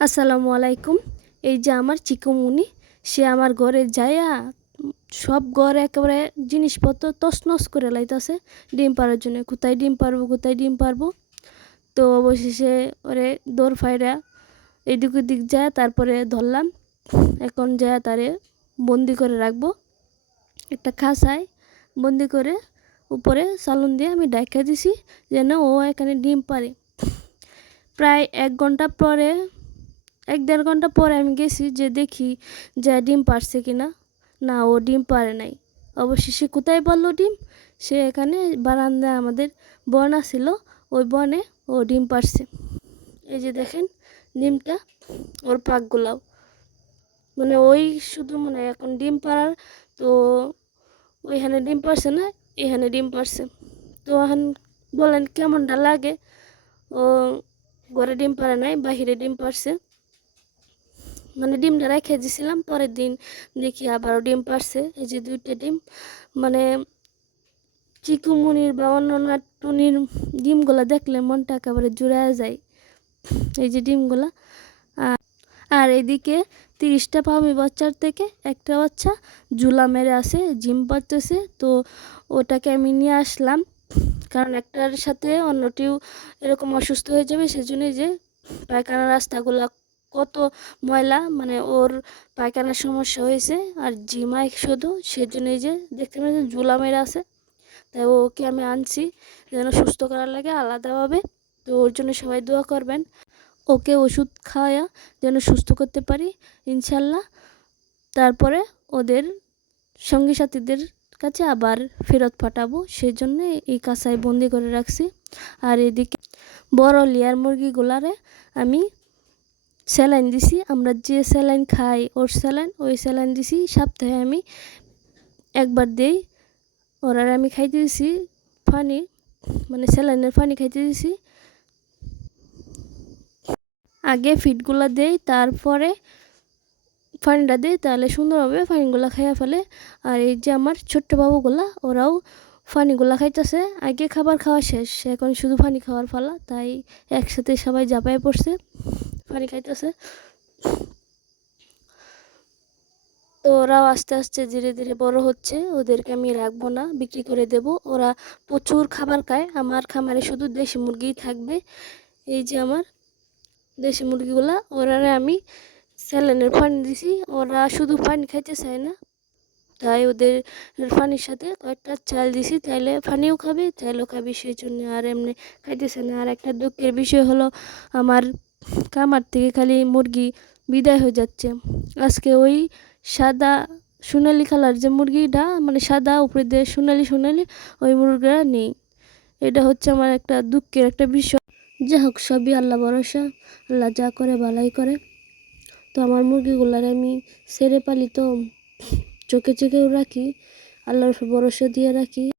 আসসালামু আলাইকুম। এই যে আমার চিকুমুনি, সে আমার ঘরে যায়া সব ঘরে একেবারে জিনিসপত্র তছনছ করে লাইতাছে। ডিম পাড়ার জন্য। কোথায় ডিম পারব কোথায় ডিম পারব তো অবশেষে ওরে দৌড় ফাইরা এদিক ওদিক যায় তারপরে ধরলাম। এখন যায় তারে বন্দি করে রাখব। একটা খাসায় বন্দি করে উপরে সালুন দিয়ে আমি ডাইকা দিছি যেন ও এখানে ডিম পারে প্রায় এক ঘণ্টা পরে এক দেড় ঘণ্টা পরে আমি গেছি যে দেখি যে ডিম পারছে কি না না ও ডিম পারে নাই। অবশেষে কোথায় পারল ডিম? সে এখানে বারান্দায় আমাদের বন ছিল ওই বনে ও ডিম পারছে। এই যে দেখেন ডিমটা, ওর পাকগুলাও। মানে ওই শুধু মানে এখন ডিম পাড়ার, তো ওইখানে ডিম পারছে না, এখানে ডিম পারছে। তো এখন বলেন কেমনটা লাগে? ও ঘরে ডিম পারে নাই, বাহিরে ডিম পারছে। মানে ডিমটা রেখে দিয়েছিলাম পরের দিন দেখি আবারও ডিম পারছে, এই যে দুইটা ডিম। মানে চিকুমুনির বা অন্য টুনির ডিমগুলো দেখলে মনটা একেবারে জুড়ায় যায়, এই যে ডিমগুলা। আর এদিকে তিরিশটা পামি বাচ্চার থেকে একটা বাচ্চা জুলা মেরে আসে জিম পারতেছে, তো ওটাকে আমি নিয়ে আসলাম। কারণ একটার সাথে অন্যটিও এরকম অসুস্থ হয়ে যাবে, সেজন্যই যে পায়খানা রাস্তাগুলো কত ময়লা মানে ওর পায়খানার সমস্যা হয়েছে আর জিমায় শুধু সেজন্যই যে দেখতে পাচ্ছেন ঝুলা মেরে আছে। তাই ওকে আমি আনছি যেন সুস্থ করার লাগে আলাদাভাবে। তো ওর জন্য সবাই দোয়া করবেন, ওকে ওষুধ খাওয়া যেন সুস্থ করতে পারি ইনশাল্লাহ। তারপরে ওদের সঙ্গী সাথীদের কাছে আবার ফেরত পাঠাবো সেই জন্য এই কাঁসায় বন্দি করে রাখছি। আর এদিকে বড় লেয়ার মুরগিগুলারে আমি স্যালাইন দিছি, আমরা যে স্যালাইন খাই ওর স্যালাইন, ওই স্যালাইন দিছি, সপ্তাহে আমি একবার দেই, ওরা আমি খাইতে দিছি পানি মানে স্যালাইনের পানি খাইতে দিছি। আগে ফিটগুলো দেই, তারপরে পানিটা দেই, তাহলে সুন্দরভাবে পানিগুলো খাইয়া ফেলে। আর এই যে আমার ছোট্ট বাবুগুলা, ওরাও পানিগুলা খাইতেছে। আগে খাবার খাওয়া শেষ, এখন শুধু পানি খাওয়ার ফলা তাই একসাথে সবাই জাপায় পড়ছে। পানি খাইতেছে। তো ওরাও আস্তে আস্তে ধীরে ধীরে বড় হচ্ছে, ওদেরকে আমি রাখব না, বিক্রি করে দেব। ওরা প্রচুর খাবার খায়, আমার খামারে শুধু দেশি মুরগিই থাকবে। এই যে আমার দেশি মুরগিগুলা ওরা আমি স্যালাইনের পানি দিছি, ওরা শুধু পানি খাইতে চায় না। তাই ওদের পানির সাথে কয়েকটা চাল দিছি তাইলে পানিও খাবে, চাইলেও খাবে, সেই জন্য আর এমনি খাইতেছে না। আর একটা দুঃখের বিষয় হলো, আমার কামার থেকে খালি মুরগি বিদায় হয়ে যাচ্ছে। আজকে ওই সাদা সোনালি কালার যে মুরগিটা মানে সাদা উপরে দিয়ে সোনালি সোনালি ওই মুরগিটা নেই। এটা হচ্ছে আমার একটা দুঃখের একটা বিষয়। যা হোক, সবই আল্লাহ ভরসা, আল্লাহ যা করে ভালাই করে। তো আমার মুরগিগুলার আমি সেরে পালি তো চোখে চোখেও রাখি, আল্লাহর ভরসা দিয়ে রাখি।